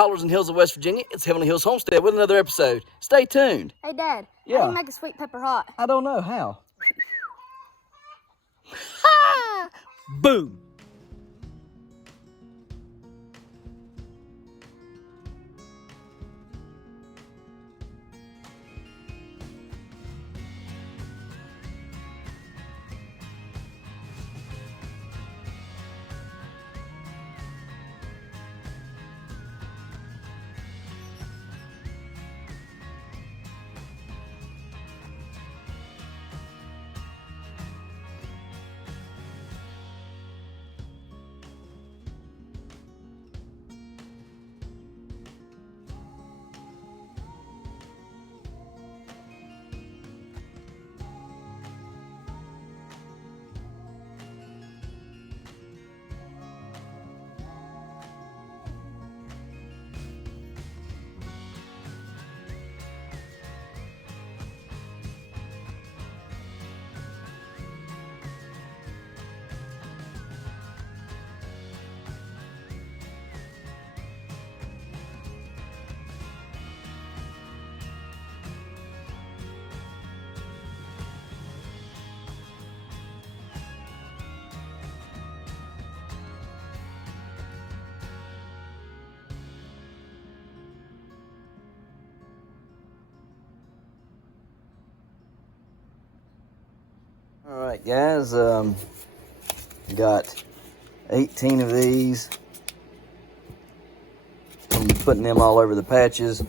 hollers and hills of West Virginia. It's Heavenly Hills Homestead with another episode. Stay tuned. Hey, Dad. Yeah. How do you make a sweet pepper hot? I don't know how. Boom. All right, guys, got 18 of these. I'm putting them all over the patches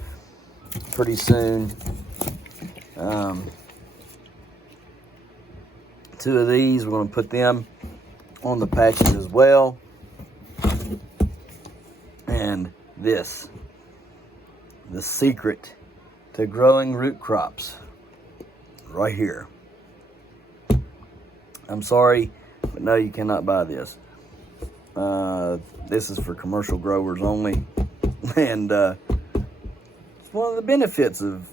pretty soon. 2 of these, we're going to put them on the patches as well. And this, the secret to growing root crops, right here. I'm sorry, but no, you cannot buy this. This is for commercial growers only, and it's one of the benefits of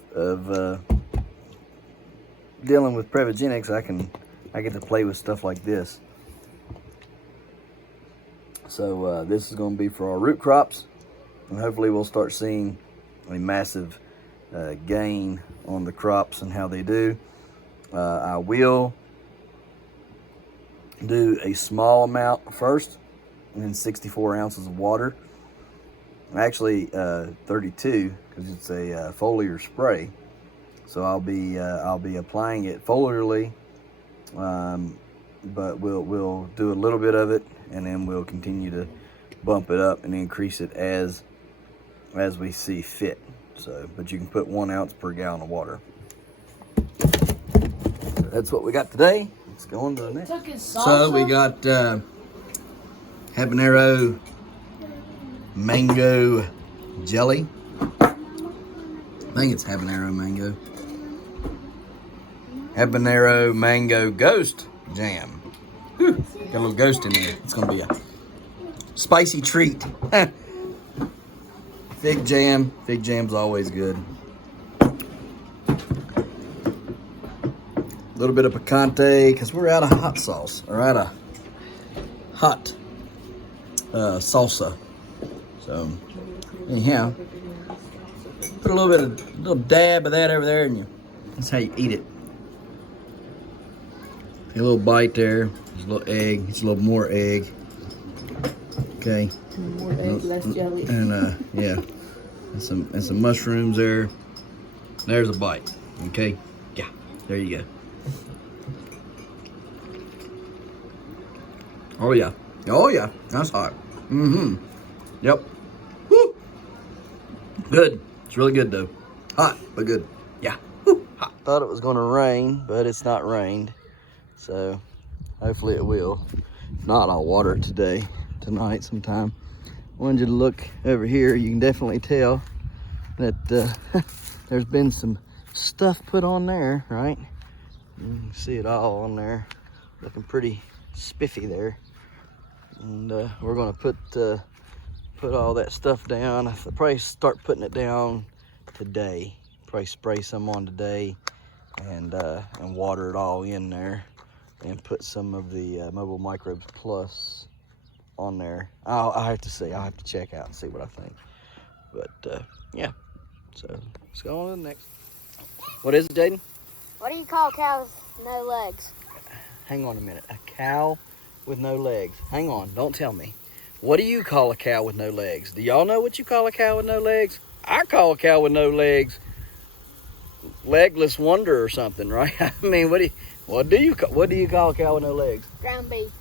dealing with Previgenics. I get to play with stuff like this. So this is going to be for our root crops, and hopefully we'll start seeing a massive gain on the crops and how they do. I will do a small amount first, and then 64 ounces of water. Actually 32, because it's a foliar spray. So I'll be applying it foliarly, but we'll do a little bit of it, and then we'll continue to bump it up and increase it as we see fit. So, but you can put 1 ounce per gallon of water. So that's what we got today. Let's go on to the next. So we got Habanero mango jelly. I think it's habanero mango. Habanero mango ghost jam. Whew, got a little ghost in there. It's gonna be a spicy treat. Fig jam. Fig jam's always good. A little bit of picante, because we're out of hot sauce, or out of hot salsa. So anyhow, put a little dab of that over there, and that's how you eat it. A little bite there. There's a little egg. It's a little more egg. Okay. More egg, less jelly. And yeah, and some mushrooms there. There's a bite. Okay. Yeah. There you go. Oh yeah. Oh yeah. That's hot. Mm-hmm. Yep. Woo. Good. It's really good though. Hot, but good. Yeah. Woo. Hot. Thought it was gonna rain, but it's not rained. So hopefully it will. If not, I'll water it tonight sometime. Wanted you to look over here. You can definitely tell that there's been some stuff put on there, right? You can see it all on there. Looking pretty spiffy there. And we're gonna put all that stuff down. I'll probably start putting it down today. Probably spray some on today and water it all in there, and put some of the Mobile Microbes Plus on there. I'll have to see. I'll have to check out and see what I think. But yeah, so let's go on to the next. What is it, Jaden? What do you call cows with no legs? Hang on a minute. A cow with no legs. Hang on, don't tell me. What do you call a cow with no legs? Do y'all know what you call a cow with no legs? I call a cow with no legs legless wonder or something, right? I mean, what do you call a cow with no legs? Ground beef.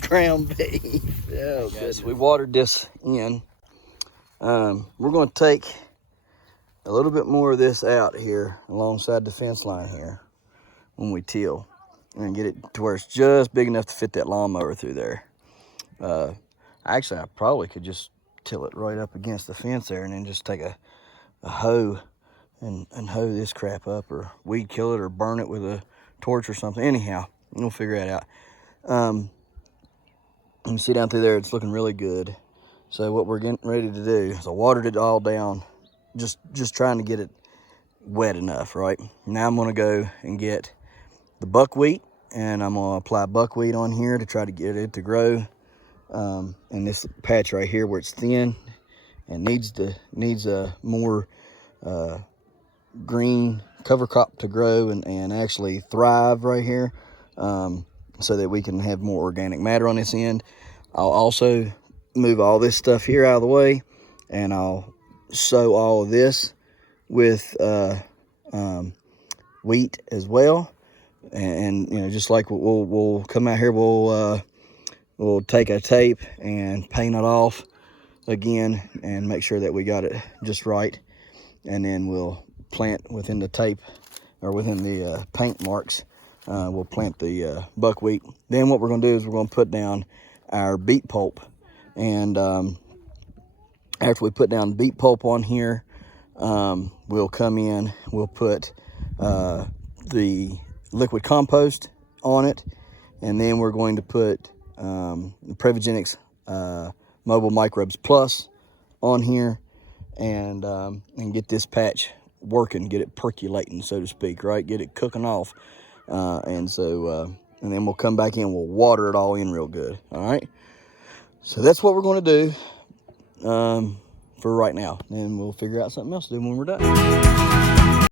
Ground beef. Oh, goodness. We watered this in. We're going to take a little bit more of this out here alongside the fence line here when we till, and get it to where it's just big enough to fit that lawnmower through there. Actually, I probably could just till it right up against the fence there, and then just take a hoe and hoe this crap up, or weed kill it, or burn it with a torch or something. Anyhow, we'll figure that out. You can see down through there, it's looking really good. So what we're getting ready to do is I watered it all down, just trying to get it wet enough, right? Now I'm gonna go and get the buckwheat, and I'm gonna apply buckwheat on here to try to get it to grow. In this patch right here where it's thin and needs a more green cover crop to grow and actually thrive right here, so that we can have more organic matter on this end. I'll also move all this stuff here out of the way, and I'll sow all of this with wheat as well. And you know, just like we'll come out here, we'll take a tape and paint it off again and make sure that we got it just right, and then we'll plant within the tape, or within the paint marks. We'll plant the buckwheat. Then what we're going to do is we're going to put down our beet pulp, and after we put down beet pulp on here, we'll come in, we'll put the liquid compost on it, and then we're going to put Prevogenics Mobile Microbes Plus on here, and get this patch working, get it percolating, so to speak, right? Get it cooking off. And then we'll come back in, we'll water it all in real good, all right? So that's what we're going to do for right now. And we'll figure out something else to do when we're done.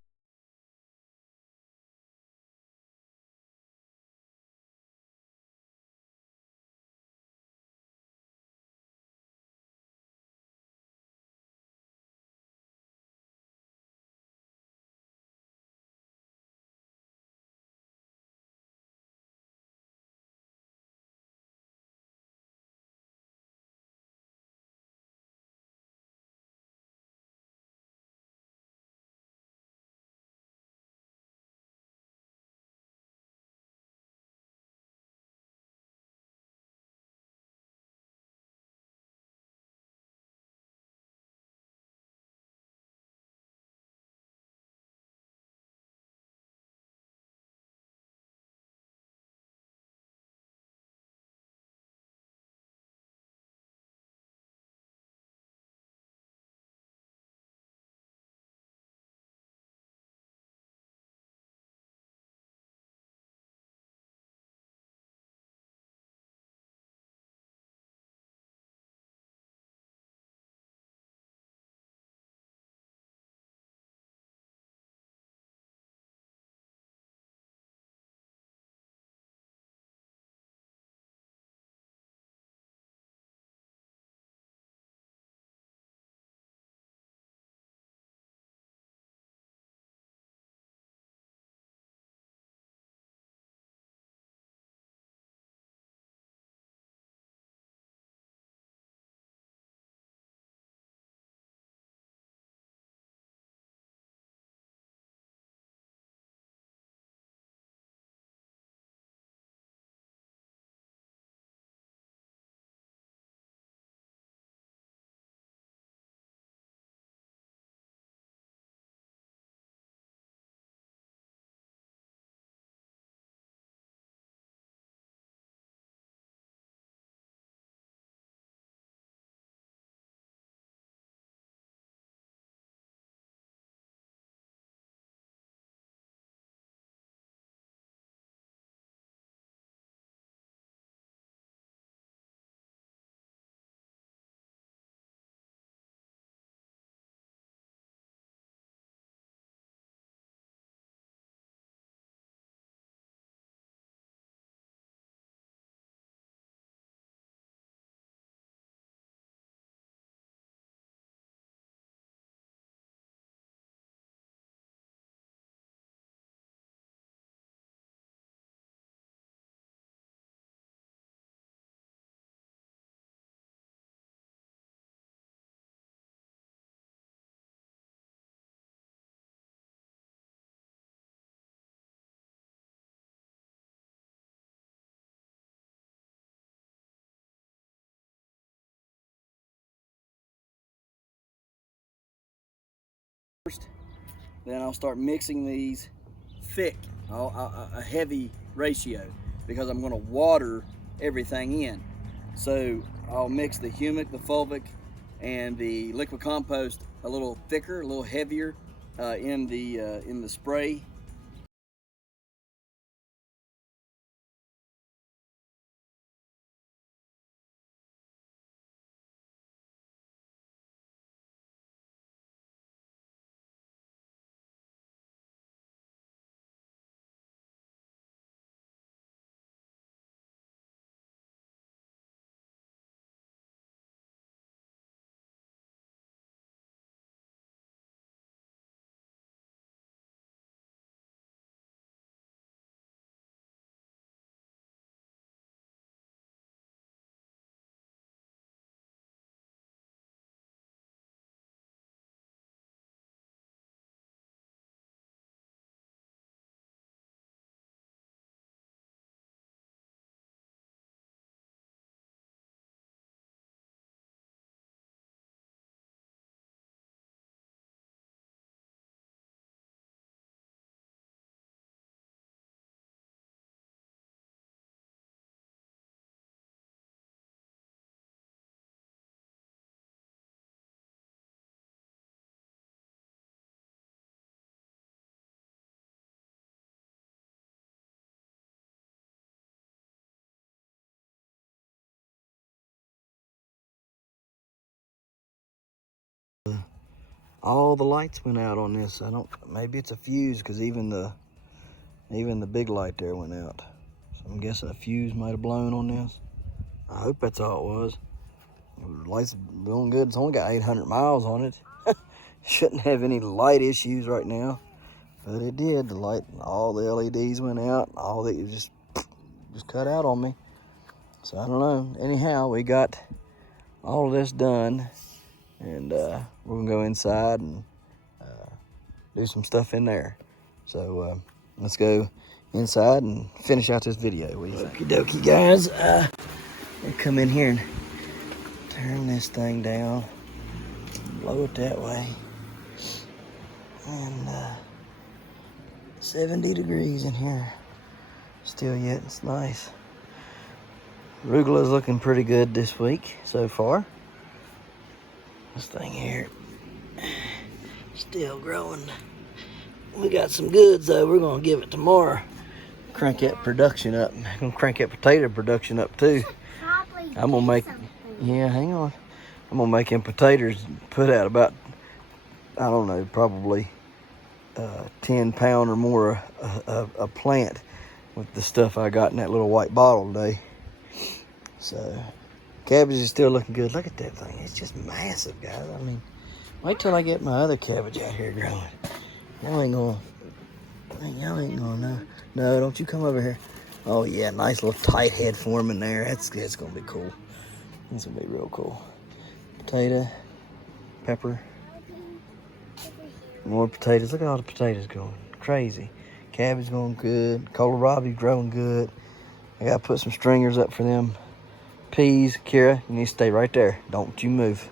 then I'll start mixing these thick, a heavy ratio, because I'm going to water everything in. So I'll mix the humic, the fulvic, and the liquid compost a little thicker, a little heavier in the spray. All the lights went out on this. Maybe it's a fuse, because even the big light there went out. So I'm guessing a fuse might have blown on this. I hope that's all it was. The light's doing good. It's only got 800 miles on it. Shouldn't have any light issues right now, but it did. The light, all the LEDs went out. All that just cut out on me. So I don't know. Anyhow, we got all of this done, and we're gonna go inside and do some stuff in there. So let's go inside and finish out this video. Okie dokie, guys. We'll come in here and turn this thing down, blow it that way, and 70 degrees in here still yet. It's nice. Arugula's looking pretty good this week so far. This thing here still growing. We got some goods though. We're gonna give it tomorrow. Crank that production up. I'm gonna crank that potato production up too. I'm gonna make, yeah, hang on. I'm gonna make them potatoes put out about, I don't know, probably 10 pound or more a plant with the stuff I got in that little white bottle today. So cabbage is still looking good. Look at that thing. It's just massive, guys. I mean, wait till I get my other cabbage out here growing. Y'all ain't gonna, no, don't you come over here. Oh yeah, nice little tight head forming there. That's gonna be cool. That's gonna be real cool. Potato, pepper, more potatoes. Look at all the potatoes going crazy. Cabbage going good. Kohlrabi growing good. I gotta put some stringers up for them peas. Kira, you need to stay right there. Don't you move.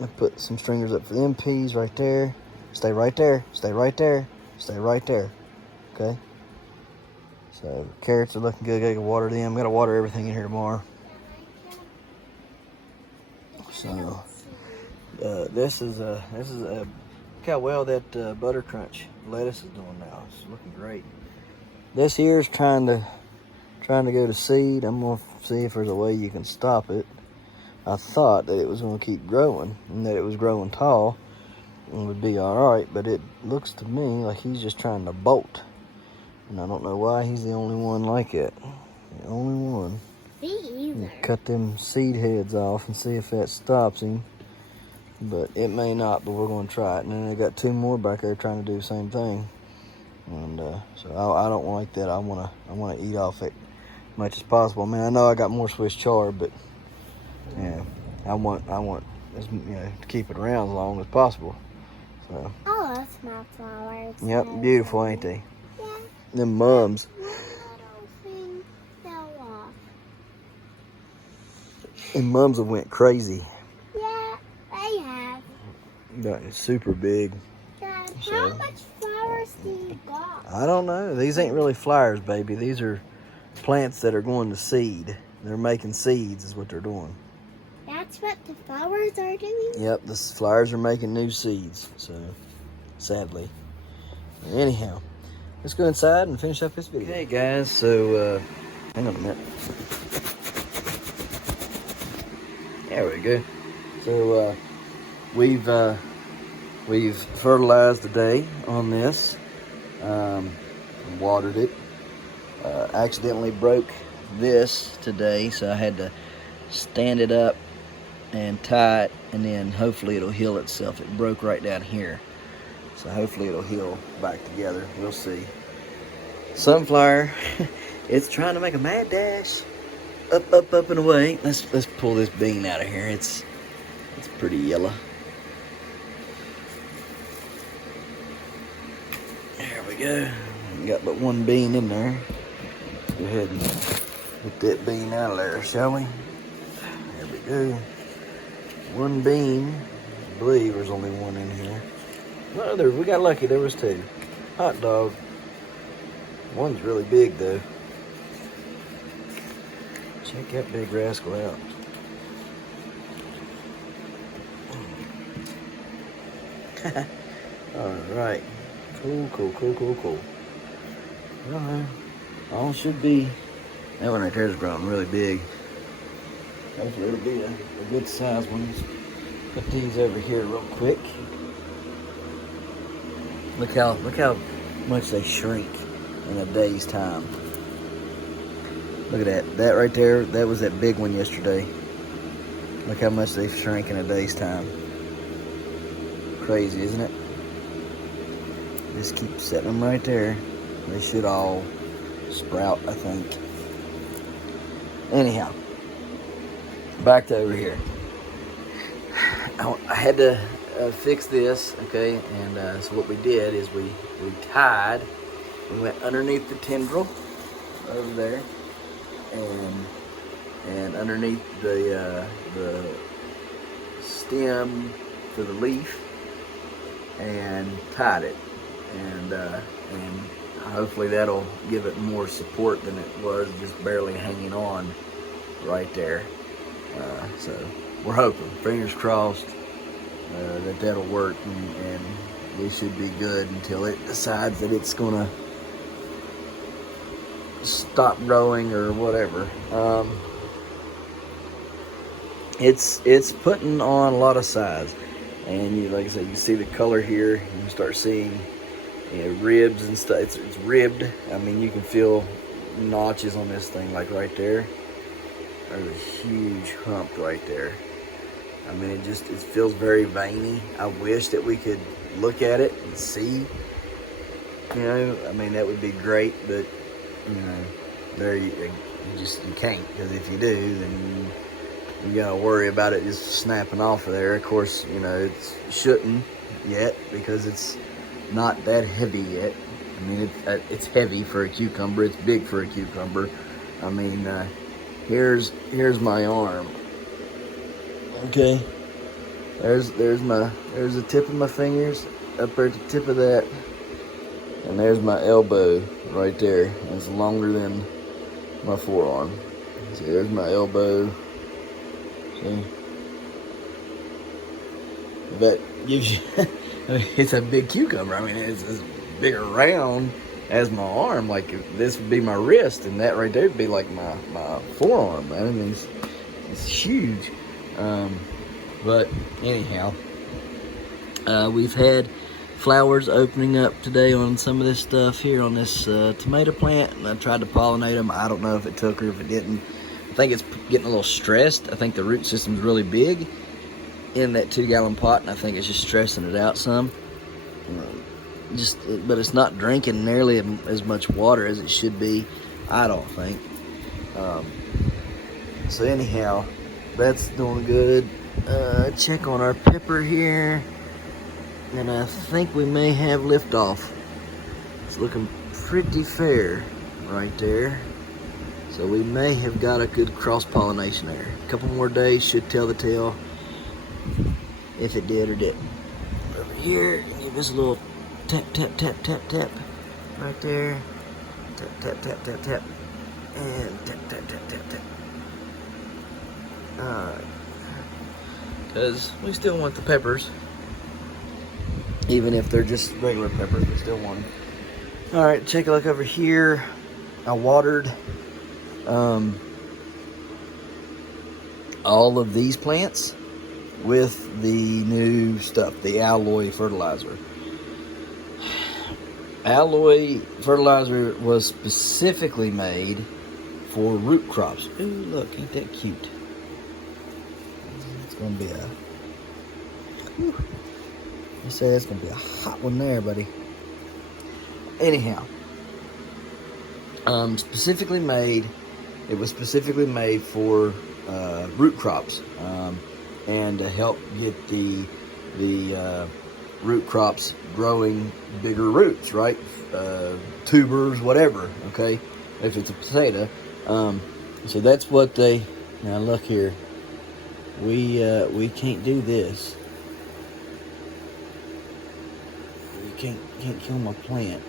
I put some stringers up for them peas right there. Stay right there. Stay right there. Stay right there. Okay. So carrots are looking good. Gotta water them. Gotta water everything in here tomorrow. So this is look how well that butter crunch lettuce is doing now. It's looking great. This here is trying to go to seed. I'm gonna see if there's a way you can stop it. I thought that it was gonna keep growing and that it was growing tall and would be all right, but it looks to me like he's just trying to bolt. And I don't know why he's the only one like it. The only one. Cut them seed heads off and see if that stops him. But it may not, but we're going to try it. And then they got two more back there trying to do the same thing. And so I don't like that. I want to eat off it as much as possible. I mean, I know I got more Swiss chard, but yeah, I want to keep it around as long as possible. So. Oh, that's my flowers. Yep, beautiful, ain't they? Yeah. Them mums. And mums have went crazy. Yeah, they have. Gotten super big. Dad, So How much flowers do you got? I don't know. These ain't really flowers, baby. These are plants that are going to seed. They're making seeds is what they're doing. That's what the flowers are doing? Yep, the flowers are making new seeds. So, sadly. Anyhow, let's go inside and finish up this video. Okay, guys. So, hang on a minute. There we go. So, we've fertilized today on this. Watered it. Accidentally broke this today, so I had to stand it up and tie it, and then hopefully it'll heal itself. It broke right down here, so hopefully it'll heal back together. We'll see. Sunflower, it's trying to make a mad dash. Up and away. Let's pull this bean out of here. It's pretty yellow. There we go. Got but one bean in there. Let's go ahead and get that bean out of there, shall we? There we go. One bean. I believe there's only one in here. No, we got lucky. There was two. Hot dog. One's really big though. Check that big rascal out. Alright. Cool. Alright. All should be. That one right there is growing really big. Hopefully it'll be a good size one. Let's put these over here real quick. Look how much they shrink in a day's time. Look at that. That right there, that was that big one yesterday. Look how much they've shrank in a day's time. Crazy, isn't it? Just keep setting them right there. They should all sprout, I think. Anyhow, back to over here. I had to fix this, okay? And so what we did is we tied. We went underneath the tendril over there. And underneath the stem for the leaf, and tied it, and hopefully that'll give it more support than it was just barely hanging on right there. So we're hoping, fingers crossed, that'll work, and we should be good until it decides that it's gonna stop growing or whatever. It's putting on a lot of size, and like I said, you see the color here. You start seeing, ribs and stuff. It's ribbed. I mean, you can feel notches on this thing, like right there. There's a huge hump right there. I mean, it feels very veiny. I wish that we could look at it and see. I mean, that would be great, but there you can't, because if you do, then you gotta worry about it just snapping off of there. Of course, it shouldn't yet, because it's not that heavy yet. I mean, it's heavy for a cucumber. It's big for a cucumber. I mean, here's my arm. Okay, there's the tip of my fingers up there at the tip of that. And there's my elbow right there. It's longer than my forearm. See, there's my elbow. See? That gives you, it's a big cucumber. I mean, it's as big around as my arm. Like, this would be my wrist, and that right there would be like my forearm. I mean, it's huge. But anyhow, we've had flowers opening up today on some of this stuff here on this tomato plant, and I tried to pollinate them. I don't know if it took or if it didn't. I think it's getting a little stressed. I think the root system's really big in that 2-gallon pot, and I think it's just stressing it out some. But it's not drinking nearly as much water as it should be, I don't think. So anyhow, that's doing good. Check on our pepper here. And I think we may have liftoff. It's looking pretty fair right there. So we may have got a good cross-pollination there. A couple more days should tell the tale if it did or didn't. Over here, give this a little tap, tap, tap, tap, tap. Right there. Tap, tap, tap, tap, tap. And tap, tap, tap, tap, tap. Alright. Because we still want the peppers. Even if they're just regular peppers, we still want them. Alright, take a look over here. I watered all of these plants with the new stuff, the alloy fertilizer. Alloy fertilizer was specifically made for root crops. Ooh, look, ain't that cute? It's gonna be a. Whew, you say it's gonna be a hot one there, buddy. Anyhow, specifically made. It was specifically made for root crops, and to help get the root crops growing bigger roots, right? Tubers, whatever. Okay, if it's a potato. So that's what they. Now look here. We can't do this. We can't kill my plant.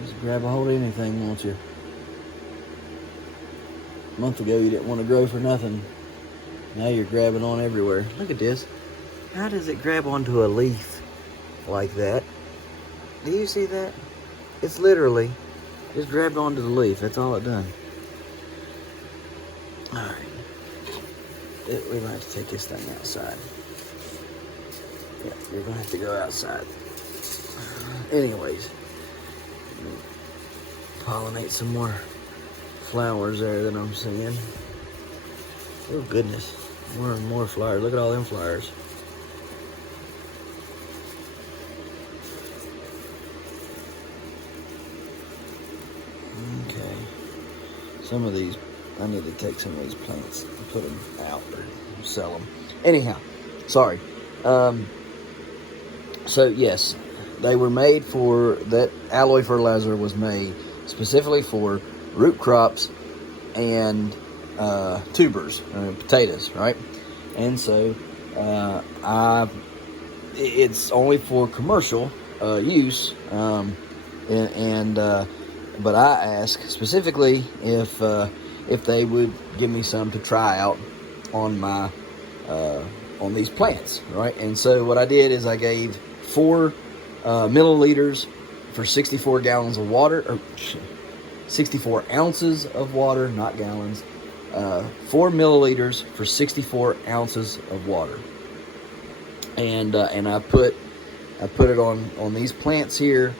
Just grab a hold of anything, won't you? A month ago you didn't want to grow for nothing. Now you're grabbing on everywhere. Look at this. How does it grab onto a leaf like that? Do you see that? It's literally just grabbed onto the leaf. That's all it done. Alright. We're going to have to take this thing outside. Yeah, you're going to have to go outside. Anyways. Pollinate some more flowers there that I'm seeing. Oh goodness, more and more flowers. Look at all them flowers. Okay, some of these, I need to take some of these plants and put them out or sell them. Anyhow, sorry. So yes, they were made for, that alloy fertilizer was made specifically for root crops and tubers, potatoes, right? And so it's only for commercial use, but I asked specifically if they would give me some to try out on my on these plants, right? And so what I did is I gave 4 milliliters for 64 gallons of water, or 64 ounces of water, not gallons. 4 milliliters for 64 ounces of water, and I put it on these plants here,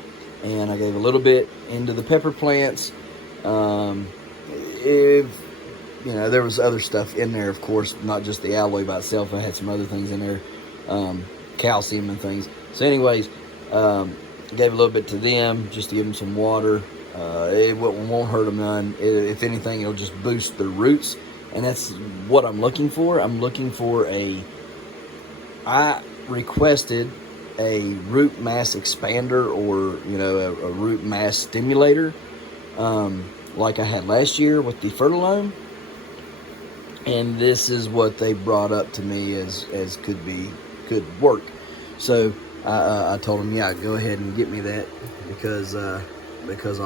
and I gave a little bit into the pepper plants. If you know, there was other stuff in there, of course, not just the alloy by itself. I had some other things in there, calcium and things. So anyways, gave a little bit to them just to give them some water. It won't hurt them none. If anything, it'll just boost their roots, and that's what I'm looking for. I'm looking for I requested a root mass expander, or a root mass stimulator, like I had last year with the fertilizer. And this is what they brought up to me as could work. So I told them, yeah, go ahead and get me that, because I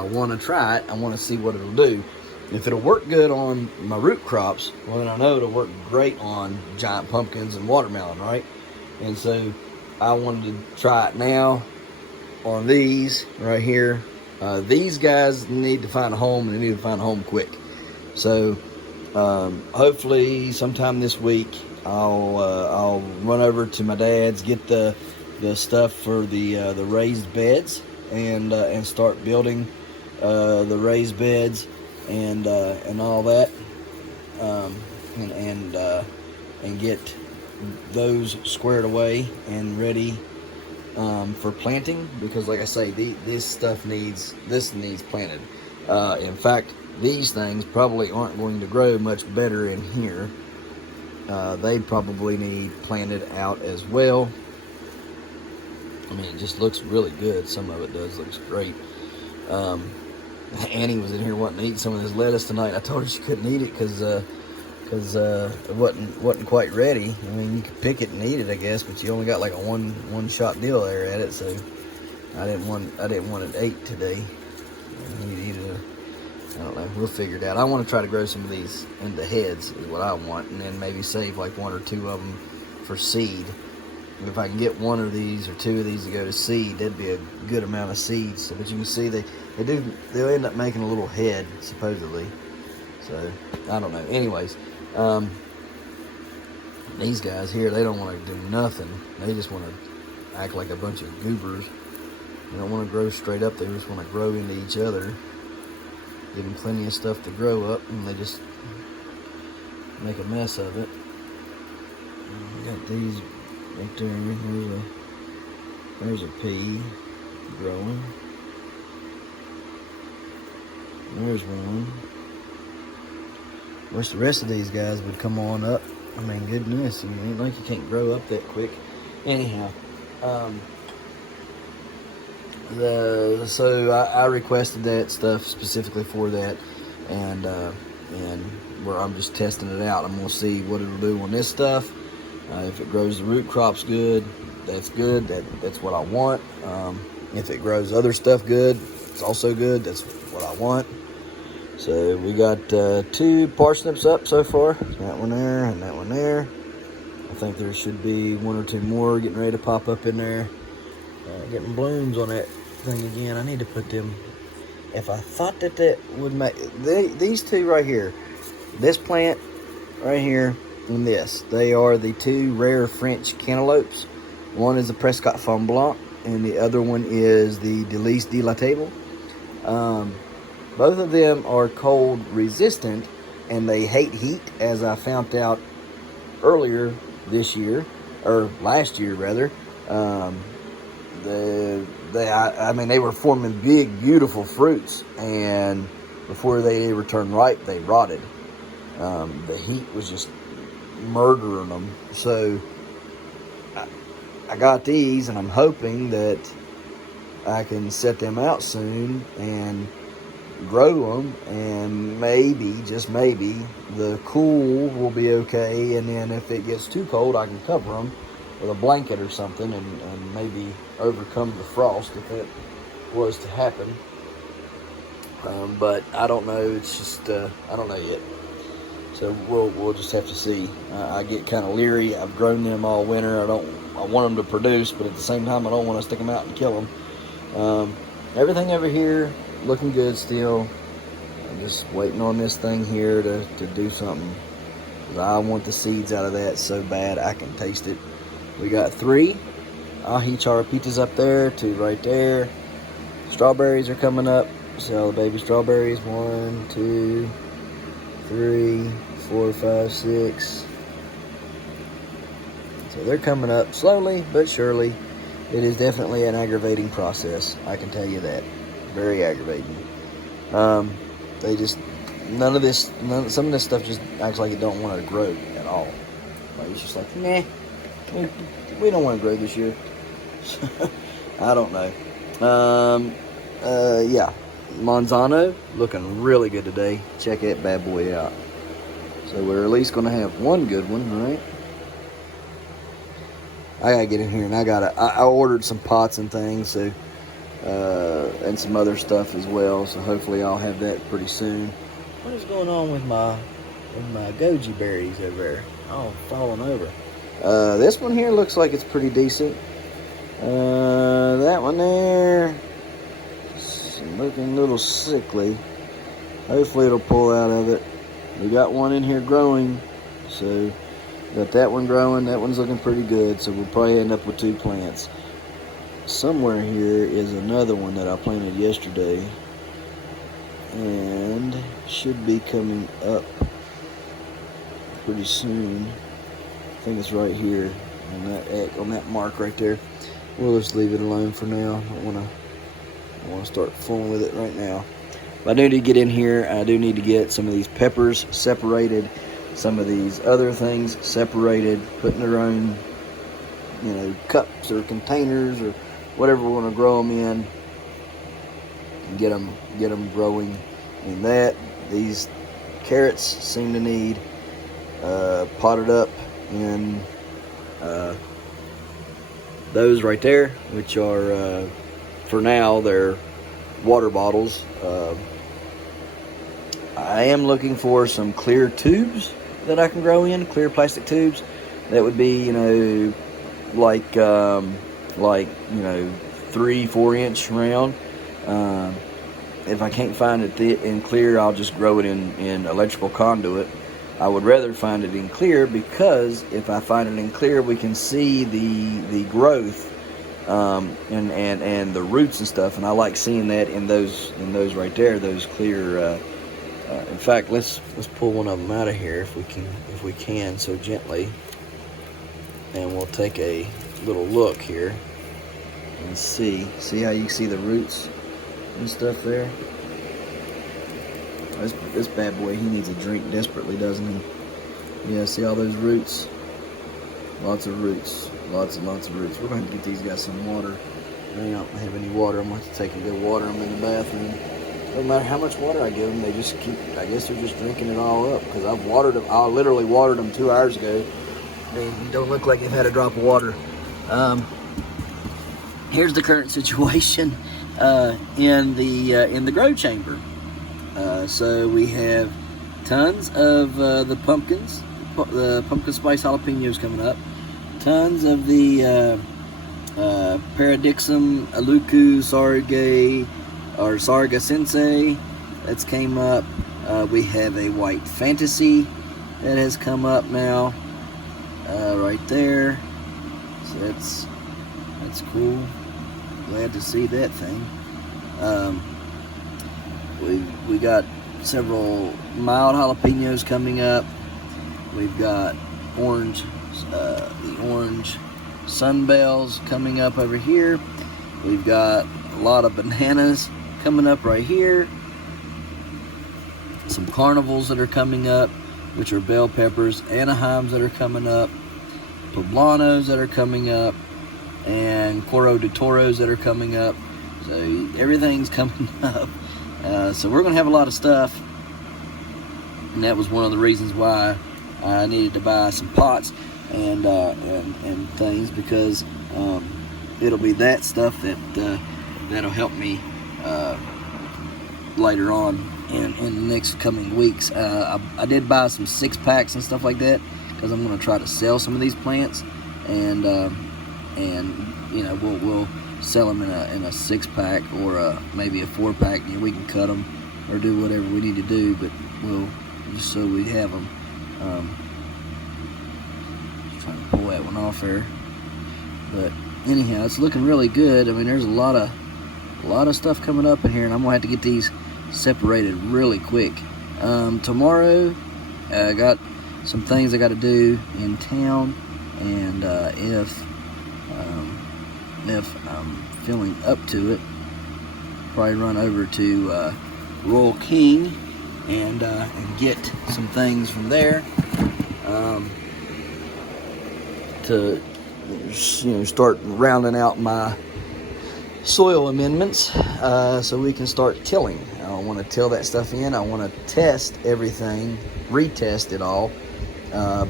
want to try it. I want to see what it'll do. If it'll work good on my root crops, well, then I know it'll work great on giant pumpkins and watermelon, right? And so I wanted to try it now on these right here. These guys need to find a home, and they need to find a home quick. So hopefully sometime this week I'll run over to my dad's, get the stuff for the raised beds, and start building the raised beds and all that, and get those squared away and ready for planting, because like I say, this stuff needs planted. In fact, these things probably aren't going to grow much better in here. They probably need planted out as well. I mean, it just looks really good. Some of it does, looks great. Annie was in here wanting to eat some of this lettuce tonight. I told her she couldn't eat it because because it wasn't quite ready. I mean, you could pick it and eat it, I guess, but you only got like a one shot deal there at it, so I didn't want it ate today. You'd eat it. I don't know. We'll figure it out. I want to try to grow some of these into heads is what I want, and then maybe save like 1 or 2 of them for seed. If I can get 1 of these or 2 of these to go to seed, that'd be a good amount of seeds. So, but you can see they'll end up making a little head supposedly. So I don't know. Anyways, these guys here, they don't want to do nothing. They just want to act like a bunch of goobers. They don't want to grow straight up. They just want to grow into each other. Give them plenty of stuff to grow up, and they just make a mess of it. Got these right there. There's a pea growing. There's one. Wish the rest of these guys would come on up. I mean, goodness, it ain't like you can't grow up that quick. Anyhow, so I requested that stuff specifically for that, and where I'm just testing it out. I'm gonna see what it'll do on this stuff. If it grows the root crops good, that's good. That's what I want. If it grows other stuff good, it's also good. That's what I want. So we got 2 parsnips up so far. That one there and that one there. I think there should be 1 or 2 more getting ready to pop up in there. Getting blooms on that thing again. I need to put them. If I thought that would make these 2 right here, this plant right here and this, they are the 2 rare French cantaloupes. One is the Prescott Fond Blanc, and the other one is the Délice de la Table. Both of them are cold resistant, and they hate heat, as I found out earlier this year, or last year rather. I mean, they were forming big, beautiful fruits, and before they ever turned ripe, they rotted. The heat was just murdering them. So I got these, and I'm hoping that I can set them out soon and grow them, and maybe, just maybe, the cool will be okay, and then if it gets too cold, I can cover them with a blanket or something, and maybe overcome the frost if it was to happen. But I don't know. It's just I don't know yet. So we'll just have to see. I get kind of leery. I've grown them all winter. I want them to produce, but at the same time, I don't want to stick them out and kill them. Everything over here looking good still. I'm just waiting on this thing here to do something. I want the seeds out of that so bad. I can taste it. We got 3 ahi charapitas up there, 2 right there. Strawberries are coming up. See all the baby strawberries. 1, 2, 3, 4, 5, 6. So they're coming up slowly but surely. It is definitely an aggravating process, I can tell you that. Very aggravating. They just, some of this stuff just acts like it don't want to grow at all. Like it's just like, nah, we don't want to grow this year. I don't know. Yeah, Manzano looking really good today. Check that bad boy out. So we're at least going to have one good one, right? I gotta get in here, and I ordered some pots and things, so and some other stuff as well. So hopefully I'll have that pretty soon. What is going on with my goji berries over there? Oh, falling over. This one here looks like it's pretty decent. That one there, looking a little sickly. Hopefully it'll pull out of it. We got one in here growing, so got that one growing. That one's looking pretty good, so we'll probably end up with 2 plants. Somewhere here is another one that I planted yesterday, and should be coming up pretty soon. I think it's right here on that mark right there. We'll just leave it alone for now. I don't want to start fooling with it right now. But I do need to get in here. I do need to get some of these peppers separated, some of these other things separated, put in their own, cups or containers or whatever we're going to grow them in, and get them growing. These carrots seem to need potted up in those right there, which are for now they're water bottles. I am looking for some clear tubes that I can grow in, clear plastic tubes that would be, you know, like 3-4 inch round. If I can't find it in clear, I'll just grow it in electrical conduit. I would rather find it in clear, because if I find it in clear, we can see the growth and the roots and stuff, and I like seeing that in those right there, those clear. In fact, let's pull one of them out of here if we can so gently, and we'll take a little look here and see how you see the roots and stuff there. This bad boy, he needs a drink desperately, doesn't he? Yeah, see all those roots? Lots of roots, lots and lots of roots. We're going to get these guys some water. I don't have any water. I'm going to have to take and go water them in the bathroom. No matter how much water I give them, they just keep, I guess they're just drinking it all up, because I've watered them. I literally watered them 2 hours ago. They don't look like they've had a drop of water. Here's the current situation in the grow chamber. So we have tons of the pumpkins, the pumpkin spice jalapenos coming up. Tons of the Paradixum aluku sarge or Sarga Sensei that's came up. We have a white fantasy that has come up now, right there. So that's cool. Glad to see that thing. We got several mild jalapenos coming up. We've got orange, the orange sunbells coming up over here. We've got a lot of bananas coming up right here. Some carnivals that are coming up, which are bell peppers, Anaheims that are coming up, poblanos that are coming up, and Coro de Toros that are coming up. So everything's coming up. So we're going to have a lot of stuff, and that was one of the reasons why I needed to buy some pots and things, because it'll be that stuff that'll help me later on in the next coming weeks. I did buy some 6-packs and stuff like that, because I'm going to try to sell some of these plants, and you know, we'll sell them in a 6-pack or maybe a 4-pack. You know, we can cut them or do whatever we need to do, but we'll just so we have them. Just trying to pull that one off there, but anyhow, it's looking really good. I mean, there's a lot of stuff coming up in here, and I'm gonna have to get these separated really quick. Tomorrow, I got some things I got to do in town, and if I'm feeling up to it, probably run over to Royal King and get some things from there to, you know, start rounding out my soil amendments, so we can start tilling. I want to till that stuff in. I want to test everything, retest it all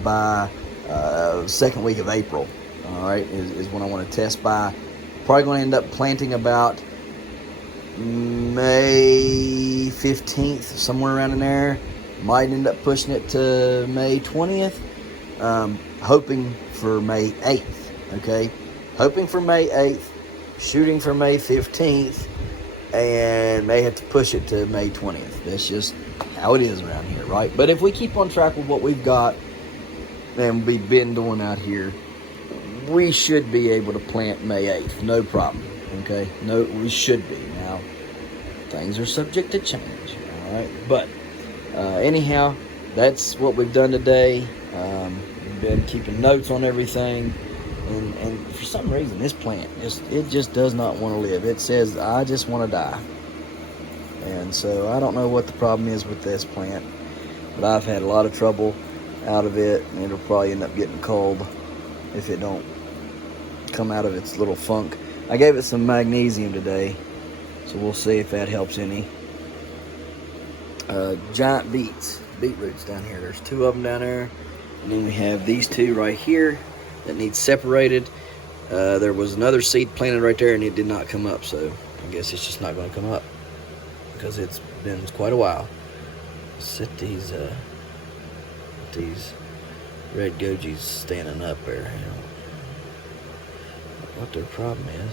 by second week of April. All right, is when I want to test by. Probably going to end up planting about May 15th, somewhere around in there. Might end up pushing it to May 20th. Hoping for May 8th. Okay, hoping for May 8th. Shooting for May 15th, and may have to push it to May 20th. That's just how it is around here, right? But if we keep on track with what we've got and we've been doing out here, we should be able to plant May 8th, no problem, okay? No, we should be. Now, things are subject to change, all right? But anyhow, that's what we've done today. We've been keeping notes on everything. And for some reason, this plant, it just does not want to live. It says, I just want to die. And so I don't know what the problem is with this plant, but I've had a lot of trouble out of it, and it'll probably end up getting cold if it don't come out of its little funk. I gave it some magnesium today, so we'll see if that helps any. Giant beetroots down here. There's 2 of them down there. And then we have these two right here that need separated. There was another seed planted right there and it did not come up, so I guess it's just not going to come up because it's been quite a while. Set these red gojis standing up there. You know what their problem is.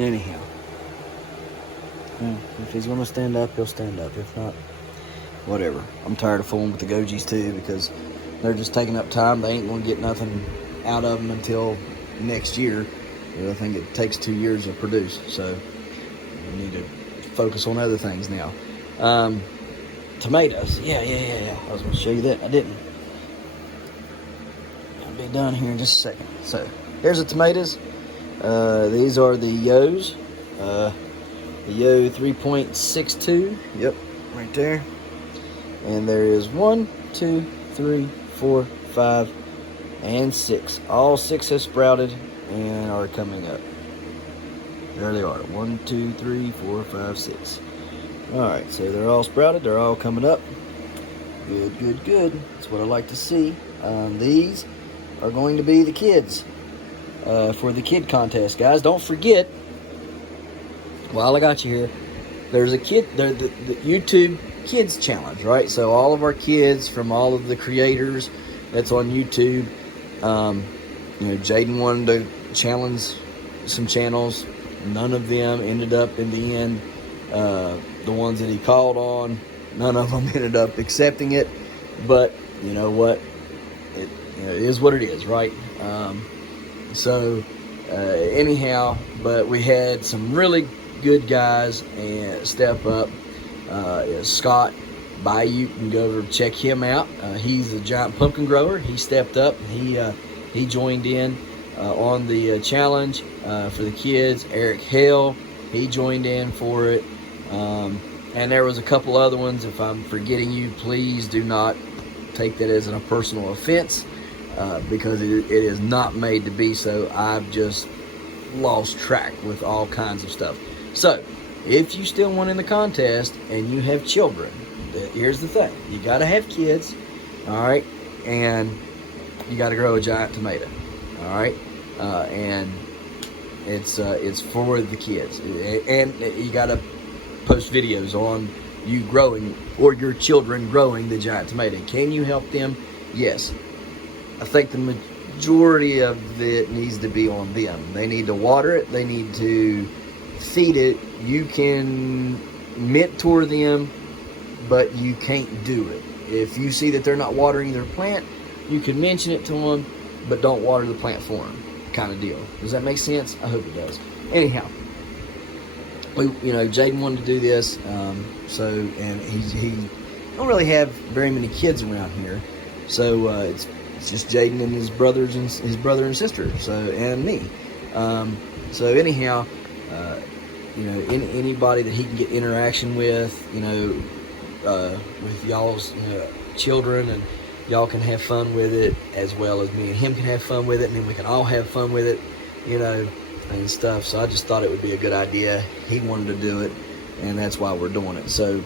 Anyhow, if he's going to stand up, he'll stand up. If not, whatever. I'm tired of fooling with the gojis too because they're just taking up time. They ain't going to get nothing out of them until next year. I think it takes 2 years to produce, so we need to focus on other things now. Tomatoes. Yeah. I was going to show you that. I didn't. I'll be done here in just a second. So, here's the tomatoes. These are the Yos. The Yo 3.62. Yep, right there. And there is 1, 2, 3, 4, 5, and 6. All 6 have sprouted and are coming up. There they are. 1, 2, 3, 4, 5, 6. Alright, so they're all sprouted. They're all coming up. Good. That's what I like to see. These are going to be the kids for the kid contest. Guys, don't forget, while I got you here, there's a kid, the YouTube Kids Challenge, right? So all of our kids from all of the creators that's on YouTube, Jaden wanted to challenge some channels. None of them ended up in the end. The ones that he called on, none of them ended up accepting it. But you know what? It is what it is, right? Anyhow, but we had some really good guys and step up. Scott Bayou, you can go over and check him out. He's a giant pumpkin grower. He stepped up. He joined in on the challenge for the kids. Eric Hale, he joined in for it. And there was a couple other ones. If I'm forgetting you, please do not take that as a personal offense because it is not made to be so. I've just lost track with all kinds of stuff. So, if you still want in the contest and you have children, here's the thing. You got to have kids, all right? And you got to grow a giant tomato, all right? And it's for the kids. And you got to post videos on you growing or your children growing the giant tomato. Can you help them? Yes. I think the majority of it needs to be on them. They need to water it. They need to feed it. You can mentor them, but you can't do it. If you see that they're not watering their plant, you can mention it to them, but don't water the plant for them, kind of deal. Does that make sense? I hope it does. Anyhow, Jaden wanted to do this, and he don't really have very many kids around here, so it's just Jaden and his brothers and his brother and sister, and me. Anyhow. Anybody that he can get interaction with, with y'all's children, and y'all can have fun with it as well as me and him can have fun with it, and then we can all have fun with it, and stuff. So I just thought it would be a good idea. He wanted to do it, and that's why we're doing it. So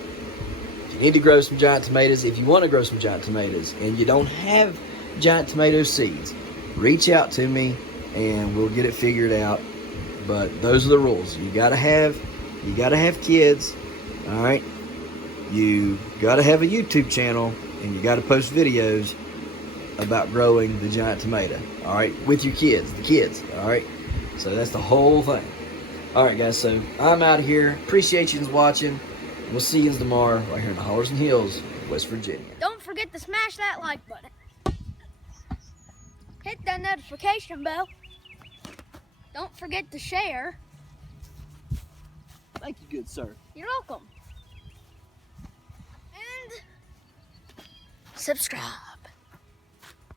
if you need to grow some giant tomatoes, if you want to grow some giant tomatoes and you don't have giant tomato seeds, reach out to me and we'll get it figured out. But those are the rules. You gotta have kids, all right? You gotta have a YouTube channel, and you gotta post videos about growing the giant tomato, all right? With your kids, all right? So that's the whole thing. All right, guys. So I'm out of here. Appreciate you watching. We'll see you tomorrow right here in the Hollers and Hills, West Virginia. Don't forget to smash that like button. Hit that notification bell. Don't forget to share. Thank you, good sir. You're welcome. And subscribe.